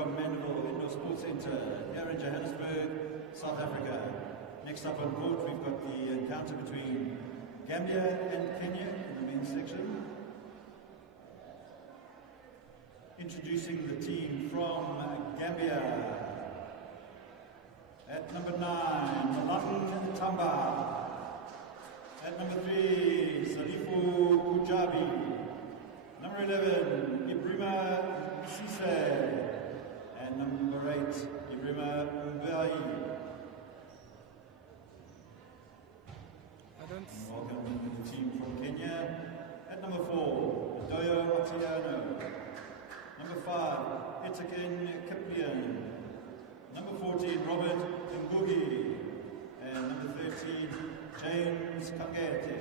from Mandeville Indoor Sports Centre here in Johannesburg, South Africa. Next up on court, we've got the encounter between Gambia and Kenya in the men's section. Introducing the team from Gambia. At number 9, Malatan Tamba. At number 3, Salifu Kujabi. Number 11, Ibrima Sise. And number 8, Ibrima Ubai. Welcome the team from Kenya. At number 4, Doyo Atiano. Number 5, Itaken Kiplian. Number 14, Robert Mbugi. And number 13, James Kangete.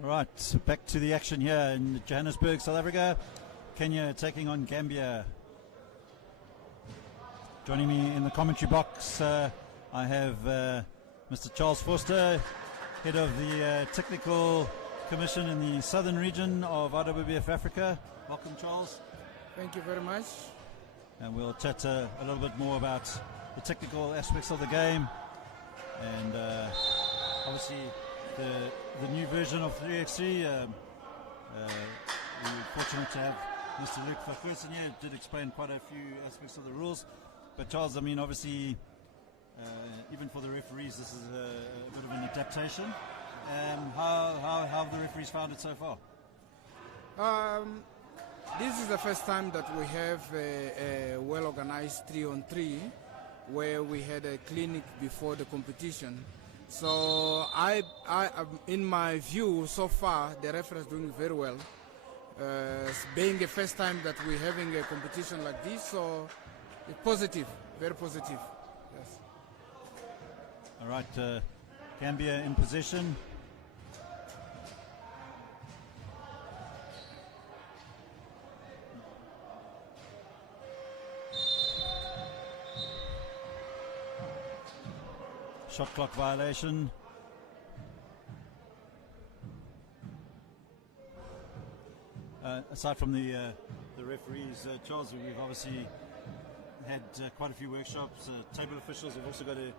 Right, back to the action here in Johannesburg, South Africa. Kenya taking on Gambia. Joining me in the commentary box, I have Mr. Charles Forster, head of the Technical Commission in the Southern region of IWBF Africa. Welcome, Charles. Thank you very much. And we'll chat a little bit more about the technical aspects of the game, and obviously the new version of 3x3. We're fortunate to have Mr. Luke Verfussen here, did explain quite a few aspects of the rules. But Charles, I mean, obviously, even for the referees, this is a bit of an adaptation. How have the referees found it so far? This is the first time that we have a well-organized 3-on-3, where we had a clinic before the competition. So in my view, so far, the referee is doing very well. Being the first time that we're having a competition like this, so it's positive, very positive. Yes. All right, Gambia in position. Shot clock violation. Aside from the referees, Charles, we've obviously had quite a few workshops. Table officials have also got to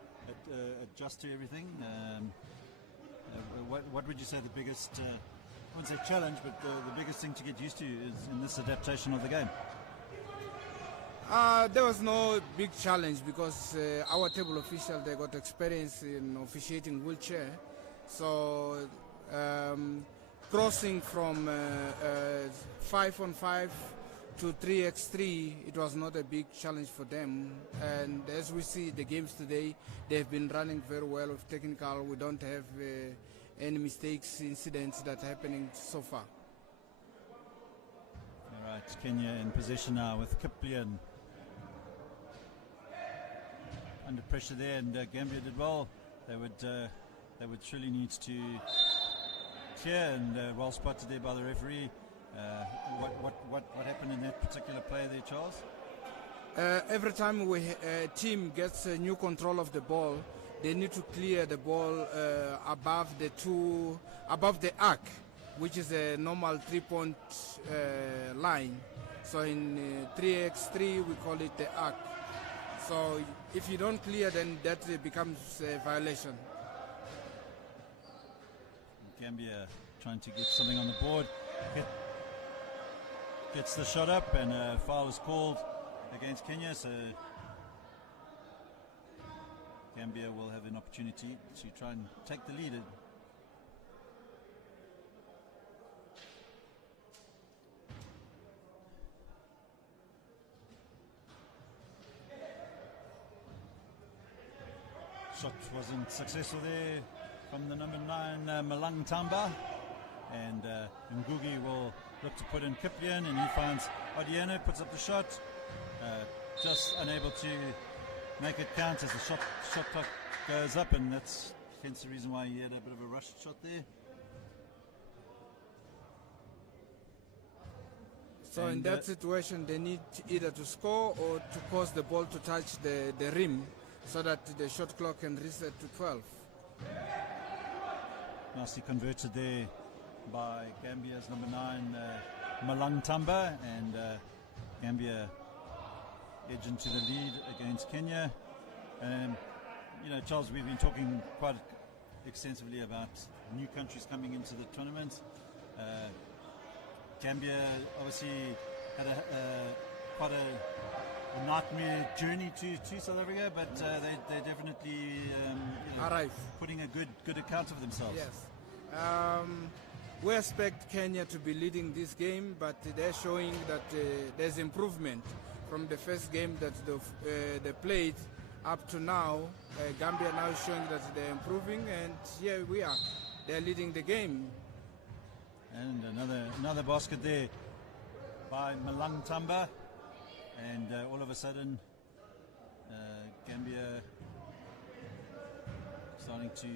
adjust to everything. What would you say the biggest, I wouldn't say challenge, but the biggest thing to get used to is in this adaptation of the game? There was no big challenge because our table official, they got experience in officiating wheelchair. So crossing from 5-on-5 to 3x3, it was not a big challenge for them. And as we see the games today, they've been running very well with technical. We don't have any mistakes, incidents that are happening so far. All right, Kenya in position now with Kiplian. Under pressure there, and Gambia did well. They would surely need to clear, and well spotted there by the referee. What happened in that particular play there, Charles? Every time a team gets a new control of the ball, they need to clear the ball above the arc, which is a normal 3-point line. So in 3x3 we call it the arc. So if you don't clear, then that becomes a violation. Gambia trying to get something on the board. Gets the shot up, and a foul is called against Kenya. So Gambia will have an opportunity to try and take the lead. Shot wasn't successful there from the number 9, Malang Tamba. And Ngugi will look to put in Kiplian, and he finds Odiene, puts up the shot. Just unable to make it count as the shot clock goes up, and that's hence the reason why he had a bit of a rushed shot there. So in that situation, they need either to score or to cause the ball to touch the rim, so that the shot clock can reset to 12. Nicely converted there by Gambia's number 9, Malang Tamba, and Gambia edge into the lead against Kenya. You know, Charles, we've been talking quite extensively about new countries coming into the tournament. Gambia obviously had quite a nightmare journey to South Africa, but they definitely arrive, putting a good account of themselves. Yes. We expect Kenya to be leading this game, but they're showing that there's improvement from the first game that they played up to now. Gambia now is showing that they're improving, and here we are. They're leading the game. And another basket there by Malang Tamba. And all of a sudden, Gambia starting to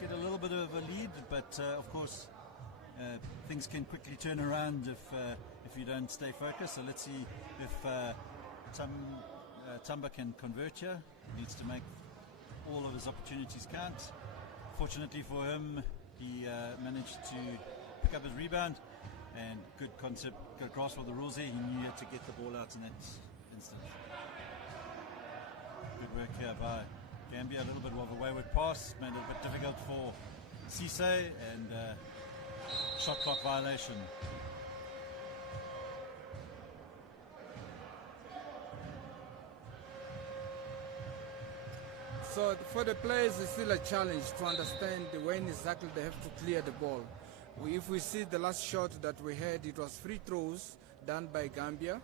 get a little bit of a lead, but of course things can quickly turn around if you don't stay focused. So let's see if Tamba can convert here. He needs to make all of his opportunities count. Fortunately for him, he managed to pick up his rebound, and good concept, good grasp of the rules here. He knew to get the ball out in that instant. Good work here by Gambia. A little bit of a wayward pass, made it a bit difficult for Cisse, and shot clock violation. So for the players, it's still a challenge to understand when exactly they have to clear the ball. If we see the last shot that we had, it was free throws done by Gambia.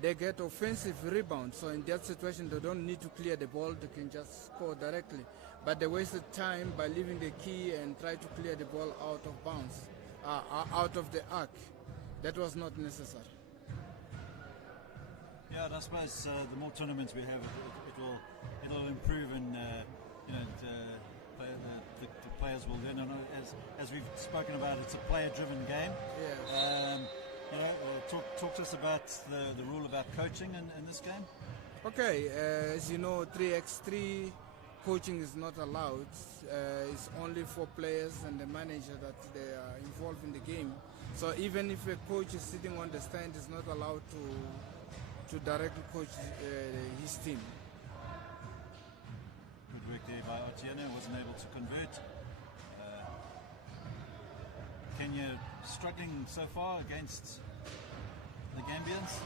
They get offensive rebounds, so in that situation they don't need to clear the ball, they can just score directly. But they wasted time by leaving the key and try to clear the ball out of bounds, out of the arc. That was not necessary. Yeah, and I suppose the more tournaments we have, it'll improve, and the players will learn. And as we've spoken about, it's a player-driven game. Yes. Talk to us about the rule about coaching in this game. Okay, as you know, 3x3 coaching is not allowed. It's only for players and the manager that they are involved in the game. So even if a coach is sitting on the stand, is not allowed to directly coach his team. Good work there by Otieno, wasn't able to convert. Kenya struggling so far against the Gambians.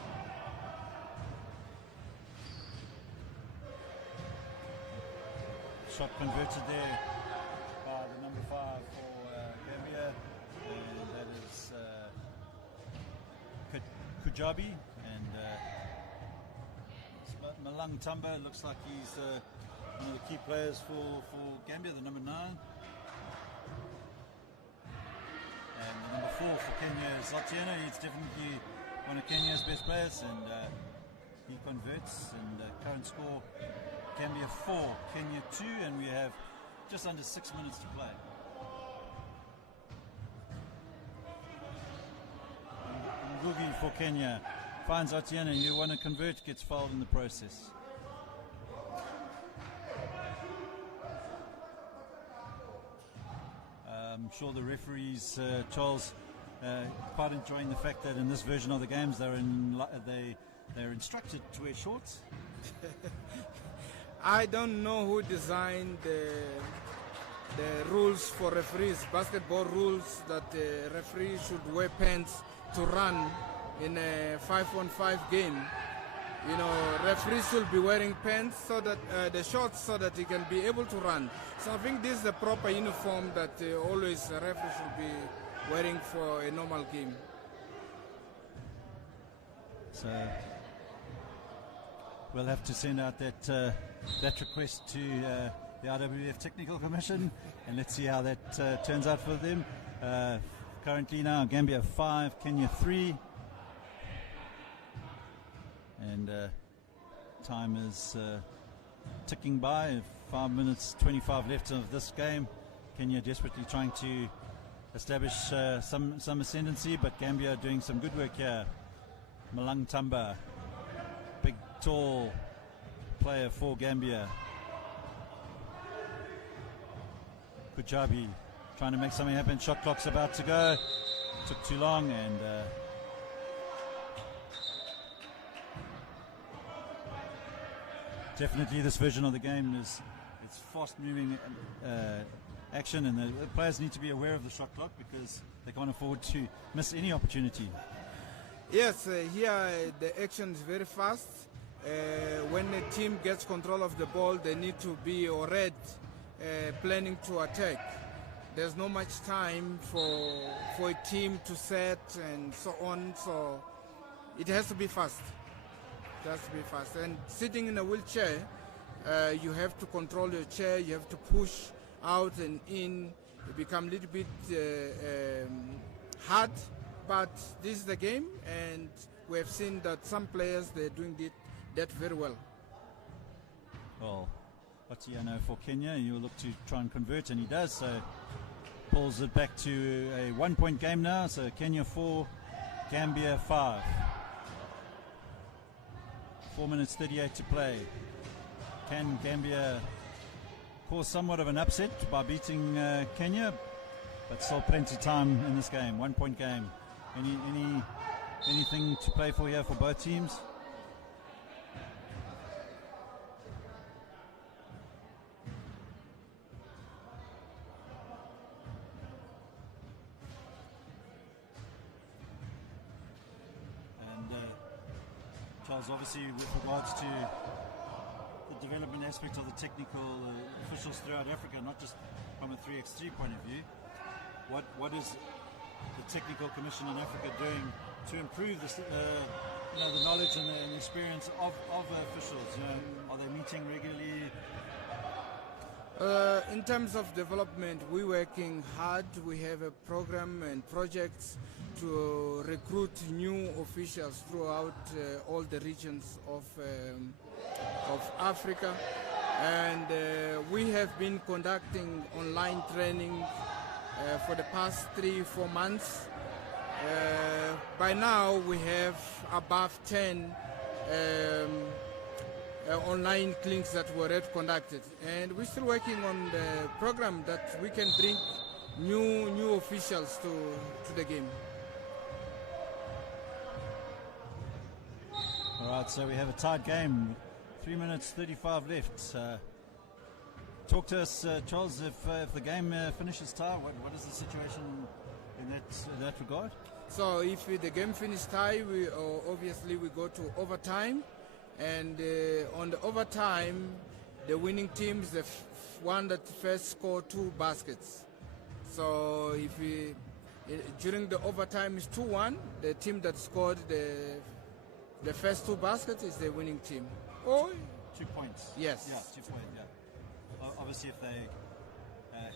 Shot converted there by the number 5 for Gambia, and that is Kujabi. And Malang Tamba looks like he's one of the key players for Gambia, the number 9. And the number 4 for Kenya is Otieno. He's definitely one of Kenya's best players, and he converts. And current score, Gambia 4, Kenya 2, and we have just under 6 minutes to play. Ngugi for Kenya finds Otieno. You want to convert, gets fouled in the process. I'm sure the referees, Charles, quite enjoying the fact that in this version of the games they're instructed to wear shorts, I don't know who designed the rules for referees, basketball rules that referees should wear pants to run in a 5-on-5 game. You know, referees should be wearing pants so that the shorts so that he can be able to run. So I think this is the proper uniform that always a referee should be wearing for a normal game. So we'll have to send out that request to the IWF Technical Commission, and let's see how that turns out for them. Currently now, Gambia 5, Kenya 3. And time is ticking by. 5 minutes 25 left of this game. Kenya desperately trying to establish some ascendancy, but Gambia doing some good work here. Malang Tamba, big tall player for Gambia. Kujabi trying to make something happen. Shot clock's about to go. Took too long, and definitely this version of the game is it's fast moving action, and the players need to be aware of the shot clock because they can't afford to miss any opportunity. Yes, here the action is very fast. When a team gets control of the ball, they need to be already planning to attack. There's not much time for a team to set and so on, so it has to be fast. It has to be fast. And sitting in a wheelchair, you have to control your chair, you have to push out and in. It becomes a little bit hard, but this is the game, and we have seen that some players, they're doing that very well. Well, Otieno for Kenya, you look to try and convert, and he does, so pulls it back to a 1-point game now, so Kenya 4, Gambia 5. 4 minutes 38 to play. Can Gambia cause somewhat of an upset by beating Kenya? But still plenty of time in this game. 1-point game. Anything to play for here for both teams? Charles, obviously with regards to the development aspect of the technical officials throughout Africa, not just from a 3x3 point of view, what is the Technical Commission in Africa doing to improve this, the knowledge and the experience of officials? Are they meeting regularly? In terms of development, we're working hard. We have a program and projects to recruit new officials throughout all the regions of Africa, and we have been conducting online training for the past 3-4 months. By now we have above 10 online clinics that were already conducted, and we're still working on the program that we can bring new officials to the game. All right, so we have a tight game. 3 minutes 35 left. Talk to us, Charles, if the game finishes tie, what is the situation in that regard? So if the game finishes tie, we obviously we go to overtime, and on the overtime, the winning team is the one that first scored 2 baskets. So if during the overtime is 2-1, the team that scored the first 2 baskets is the winning team. Oh, 2 points. Yes. Yeah, 2 points. Yeah. Obviously, if they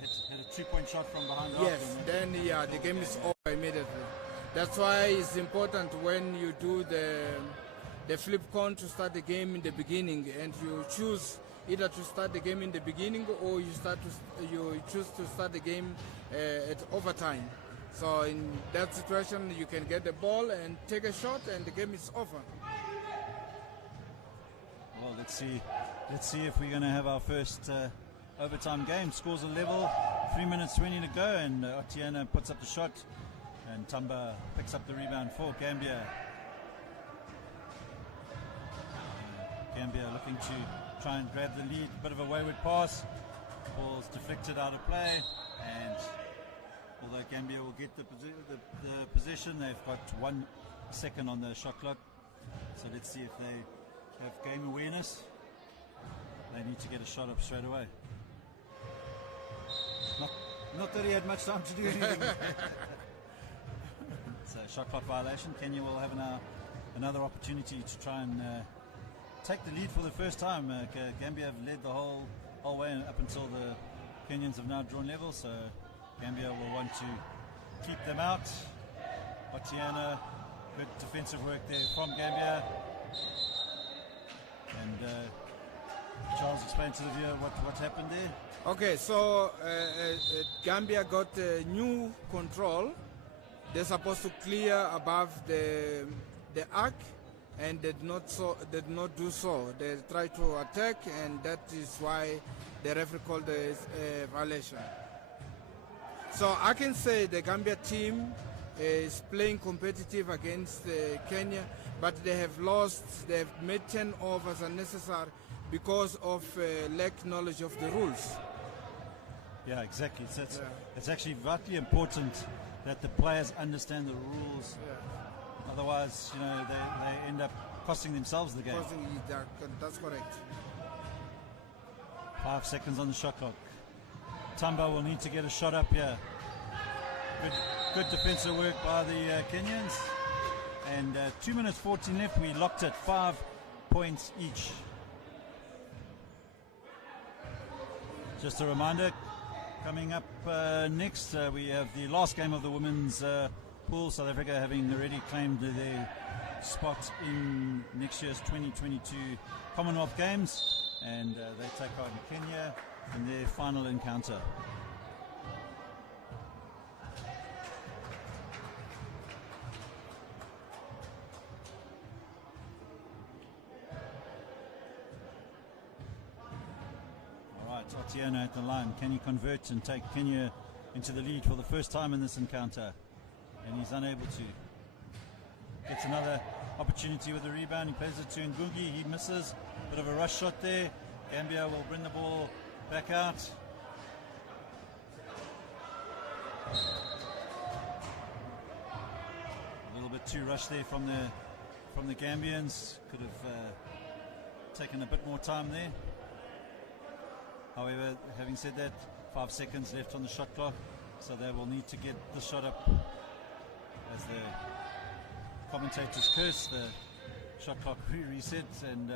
hit a 2-point shot from behind. Yes, then the game is over immediately. That's why it's important when you do the flip coin to start the game in the beginning, and you choose either to start the game in the beginning or you choose to start the game at overtime. So in that situation, you can get the ball and take a shot, and the game is over. Well, let's see if we're going to have our first overtime game. Scores are level. 3 minutes 20 to go, and Otieno puts up the shot, and Tamba picks up the rebound for Gambia. Gambia looking to try and grab the lead. Bit of a wayward pass. Ball's deflected out of play, and although Gambia will get the possession, they've got 1 second on the shot clock. So let's see if they have game awareness. They need to get a shot up straight away. Not that he had much time to do anything. So shot clock violation. Kenya will have another opportunity to try and take the lead for the first time. Gambia have led the whole way up until the Kenyans have now drawn level. So Gambia will want to keep them out. Otiana, good defensive work there from Gambia. And Charles, explain to the viewer what happened there. Okay, so Gambia got a new control. They're supposed to clear above the arc, and did not do so. They tried to attack, and that is why the referee called the violation. So I can say the Gambia team is playing competitive against Kenya, but they have lost. They have made 10 overs unnecessary because of lack knowledge of the rules. Yeah, exactly. So it's actually vitally important that the players understand the rules. Yeah. Otherwise, they end up costing themselves the game. That's correct. 5 seconds on the shot clock. Tamba will need to get a shot up here. Good defensive work by the Kenyans. And 2 minutes 14 left. We locked it 5 points each. Just a reminder, coming up next, we have the last game of the women's pool. South Africa having already claimed their spot in next year's 2022 Commonwealth Games. And they take on Kenya in their final encounter. Otieno at the line. Can he convert and take Kenya into the lead for the first time in this encounter? And he's unable to. Gets another opportunity with the rebound. He plays it to Ngugi. He misses. Bit of a rush shot there. Gambia will bring the ball back out. A little bit too rushed there from the Gambians. Could have taken a bit more time there. However, having said that, 5 seconds left on the shot clock, so they will need to get the shot up. As the commentators curse, the shot clock reset, and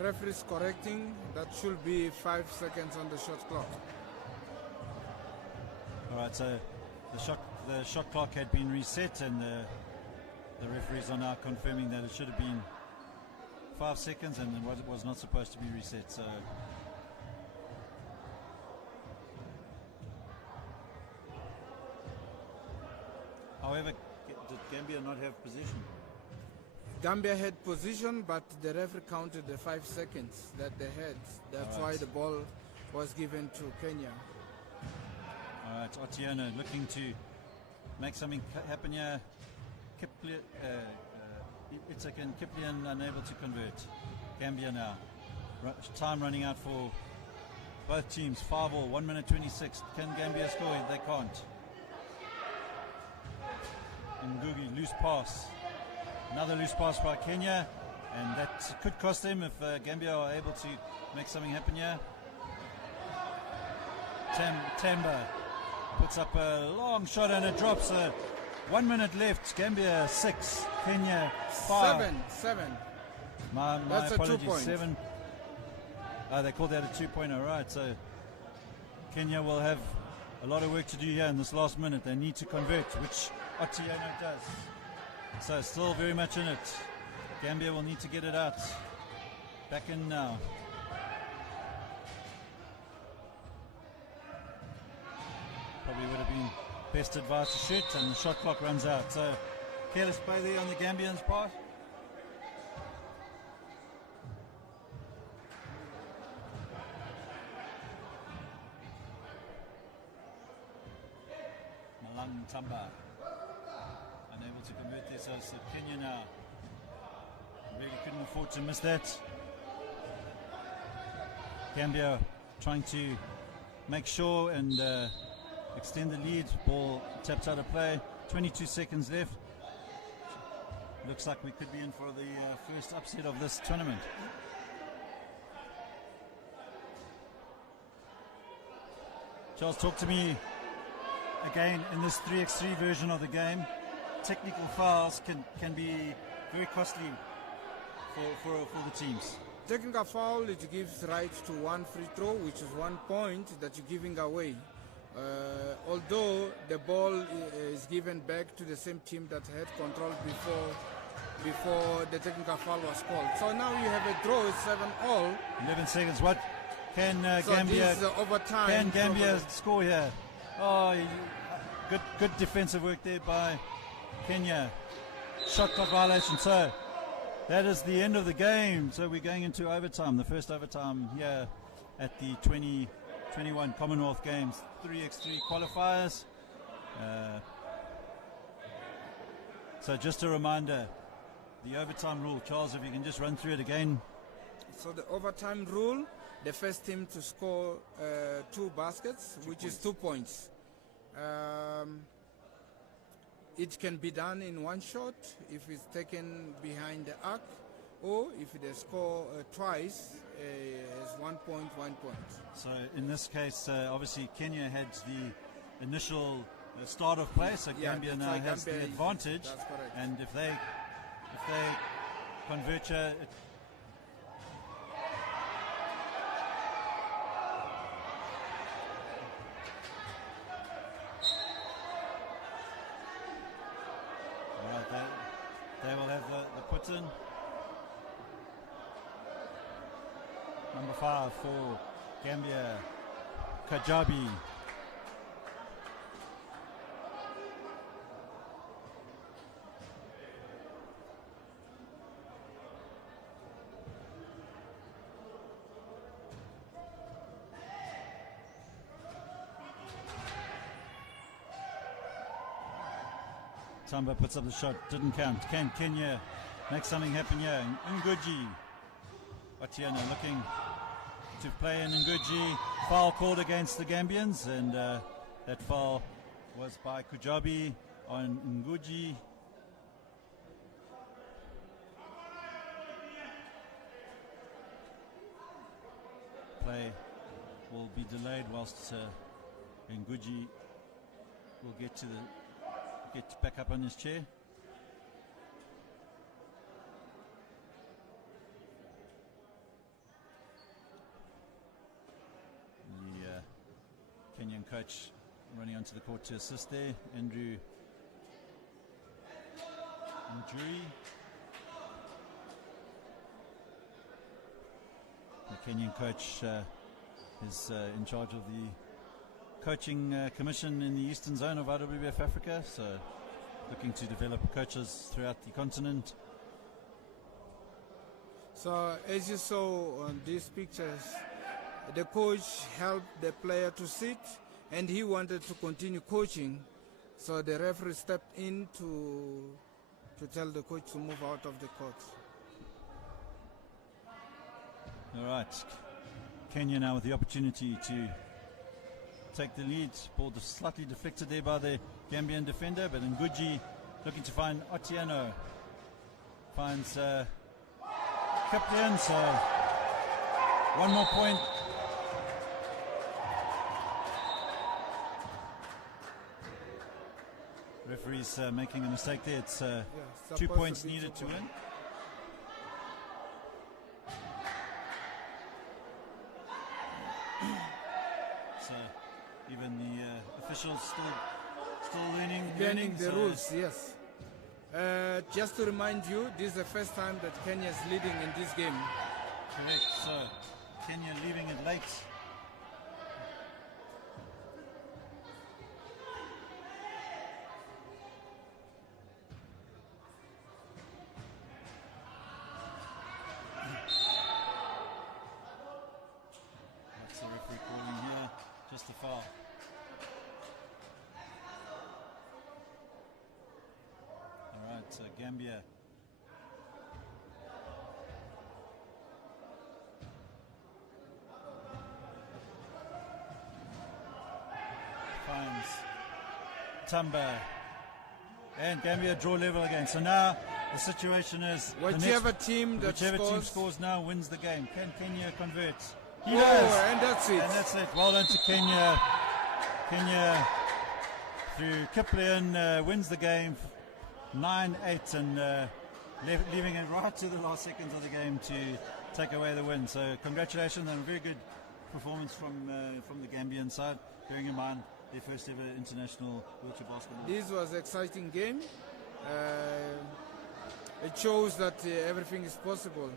referee's correcting. That should be 5 seconds on the shot clock. All right, so the shot clock had been reset, and the referees are now confirming that it should have been 5 seconds, and it was not supposed to be reset. So however, did Gambia not have position? Gambia had position, but the referee counted the 5 seconds that they had. That's why the ball was given to Kenya. All right, Otieno looking to make something happen here. Itzak and Kiplian unable to convert. Gambia now. Time running out for both teams. 5-all, 1 minute 26. Can Gambia score? They can't. Ngugi, loose pass. Another loose pass by Kenya, and that could cost them if Gambia are able to make something happen here. Tamba puts up a long shot and it drops. 1 minute left. Gambia 6, Kenya 5. 7. My That's apologies. a 2 point. 7. They called that a 2 point. All right, so Kenya will have a lot of work to do here in this last minute. They need to convert, which Otieno does. So still very much in it. Gambia will need to get it out. Back in now. Probably would have been best advice to shoot, and the shot clock runs out. So careless play there on the Gambians' part. Malang Tamba unable to convert this, so it's Kenya now. Really couldn't afford to miss that. Gambia trying to make sure and extend the lead. Ball tapped out of play. 22 seconds left. Looks like we could be in for the first upset of this tournament. Charles, talk to me again in this 3x3 version of the game. Technical fouls can be very costly for the teams. Technical foul, it gives right to one free throw, which is 1 point that you're giving away. Although the ball is given back to the same team that had control before the technical foul was called. So now you have a draw, it's 7-all. 11 seconds. What can So Gambia? this is overtime. Can Gambia score here? Oh, good defensive work there by Kenya. Shot clock violation. So that is the end of the game. So we're going into overtime. The first overtime here at the 2021 Commonwealth Games 3x3 qualifiers. So just a reminder, the overtime rule. Charles, if you can just run through it again. So the overtime rule, the first team to score 2 baskets, which is 2 points. It can be done in one shot if it's taken behind the arc, or if they score twice, it's 1 point, 1 point. So in this case, obviously Kenya had the initial start of play, so Yeah, Gambia that's now why has Gambia the is- advantage. that's correct. And if they convert here, they will have the put in. Number 5 for Gambia, Kajabi. Tamba puts up the shot, didn't count. Can Kenya make something happen here? Nguji. Otieno looking to play in Nguji. Foul called against the Gambians, and that foul was by Kujabi on Nguji. Play will be delayed whilst Nguji will get back up on his chair. The Kenyan coach running onto the court to assist there, Andrew Njuri. The Kenyan coach is in charge of the coaching commission in the eastern zone of IWF Africa, so looking to develop coaches throughout the continent. So as you saw on these pictures, the coach helped the player to sit, and he wanted to continue coaching, so the referee stepped in to tell the coach to move out of the court. All right, Kenya now with the opportunity to take the lead. Ball slightly deflected there by the Gambian defender, but Nguji looking to find Otieno. Finds Captain, so 1 more point. Referee's making a mistake there. It's 2 points needed to win. So even the officials still learning The so rules, yes. Just to remind you, this is the first time that Kenya is leading in this game. Correct. So Kenya leaving it late. That's the referee calling here. Just a foul. All right, so Gambia Tamba. And Gambia draw level again. So now the situation is whichever team scores now wins the game. Can Kenya convert? He does. And that's it. And that's it. Well done to Kenya. Kenya through Kiplian wins the game 9-8 and leaving it right to the last seconds of the game to take away the win. So congratulations and a very good performance from the Gambian side, bearing in mind their first ever international wheelchair basketball. This was an exciting game. It shows that everything is possible.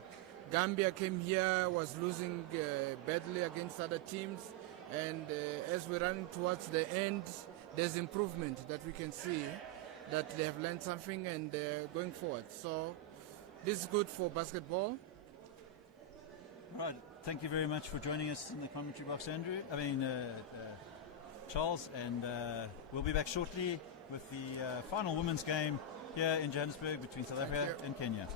Gambia came here, was losing badly against other teams, and as we're running towards the end, there's improvement that we can see, that they have learned something and going forward. So this is good for basketball. Right. Thank you very much for joining us in the commentary box, Charles, and we'll be back shortly with the final women's game here in Johannesburg between South Africa and Kenya.